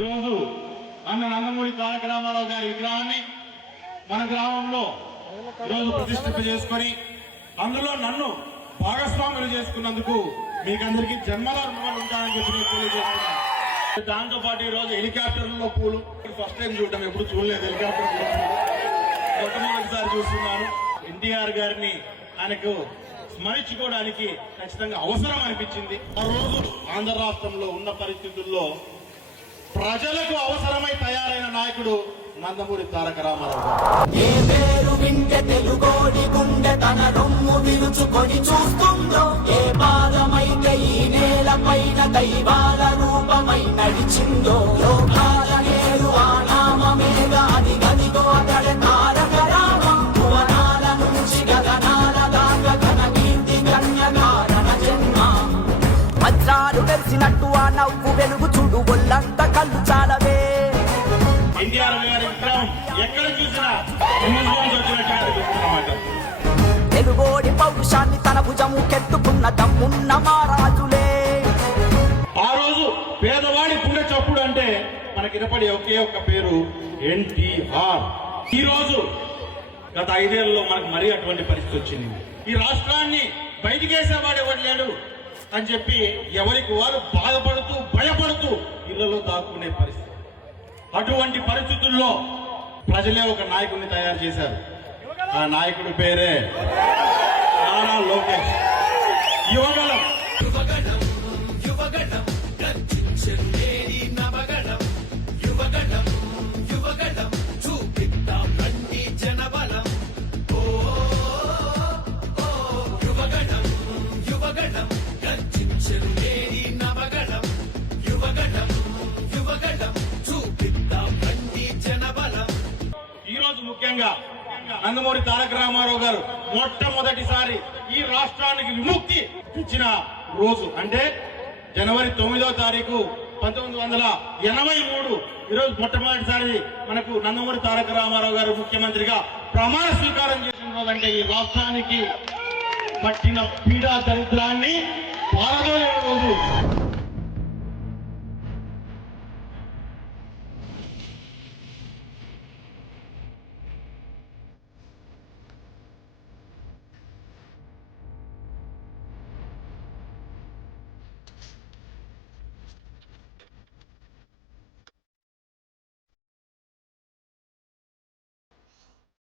ఈరోజు అన్న నందమూరి తారక రామారావు గారి విగ్రహాన్ని మన గ్రామంలో ఈరోజు ప్రతిష్ఠింప చేసుకొని అందులో నన్ను భాగస్వాములు చేసుకున్నందుకు మీకందరికీ జన్మల రుణాలు ఉంటాయని చెప్పి నేను తెలియజేస్తున్నాను. దాంతో పాటు ఈ రోజు హెలికాప్టర్లో పూలు ఫస్ట్ టైం చూడటం ఎప్పుడు చూడలేదు. హెలికాప్టర్ మొట్టమొదటిసారి చూస్తున్నాను. ఎన్టీఆర్ గారిని ఆయనకు స్మరించుకోవడానికి ఖచ్చితంగా అవసరం అనిపించింది. ఆ రోజు ఆంధ్ర రాష్ట్రంలో ఉన్న పరిస్థితుల్లో ప్రజలకు అవసరమై తయారైన నాయకుడు నందమూరి తారక రామారావు గారు. ఏ పేరు వింటే తెలుగోడి గుండె తన రొమ్ము విరుచుకొని చూస్తుందో ఏ పాదమైతే ఈ నేల పైన దైవాల రూపమై నడిచిందో లోకాల వజ్రాలు వెలిసినట్టు ఆ నవ్వు వెలుగు చూడు ఒళ్ళంత కళ్ళు చాలవే. తెలుగోడి పౌరుషాన్ని తన భుజము కెత్తుకున్న దమ్మున్న మహారాజులే. ఆ రోజు పేదవాడి గుండె చప్పుడు అంటే మనకి వినపడే ఒకే ఒక్క పేరు ఎన్టీఆర్. ఈ రోజు గత ఐదేళ్ళలో మనకు మరీ అటువంటి పరిస్థితి వచ్చింది. ఈ రాష్ట్రాన్ని బయటికేసేవాడు ఎవడు లేడు? అని చెప్పి ఎవరికి వారు బాధపడుతూ భయపడుతూ ఇళ్ళలో దాక్కునే పరిస్థితి. అటువంటి పరిస్థితుల్లో ప్రజలే ఒక నాయకుడిని తయారు చేశారు. ఆ నాయకుడి పేరే నారా లోకేష్. యువగలం రోజు ముఖ్యంగా నందమూరి తారక రామారావు గారు మొట్టమొదటిసారి ఈ రాష్ట్రానికి విముక్తి ఇచ్చిన రోజు. అంటే జనవరి తొమ్మిదో తారీఖు పంతొమ్మిది వందల ఎనభై మూడు. ఈరోజు మొట్టమొదటిసారి మనకు నందమూరి తారక రామారావు గారు ముఖ్యమంత్రిగా ప్రమాణ స్వీకారం చేసిన రోజు అంటే ఈ రాష్ట్రానికి పట్టిన పీడా దరిద్రాన్ని పారదోలే రోజు.